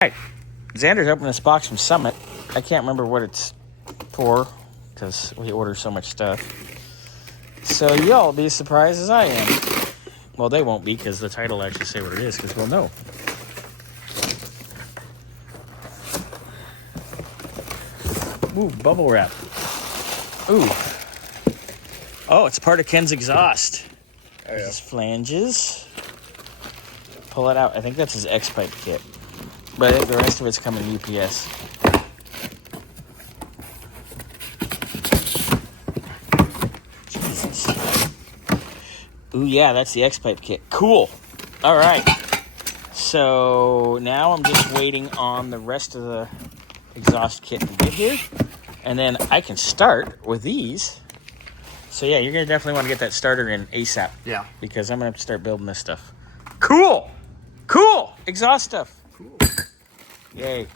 All right, Xander's opened this box from Summit. I can't remember what it's for because we order so much stuff. So y'all be as surprised as I am. Well, they won't be because the title actually say what it is because we'll know. Ooh, bubble wrap. Ooh. Oh, it's part of Ken's exhaust. There's his flanges. Pull it out. I think that's his X-pipe kit. But the rest of it's coming UPS. Jesus. Ooh, yeah, that's the X-pipe kit. Cool. All right. So now I'm just waiting on the rest of the exhaust kit to get here. And then I can start with these. So yeah, you're going to definitely want to get that starter in ASAP. Yeah. Because I'm going to have to start building this stuff. Cool. Cool. Exhaust stuff. Cool. Yay.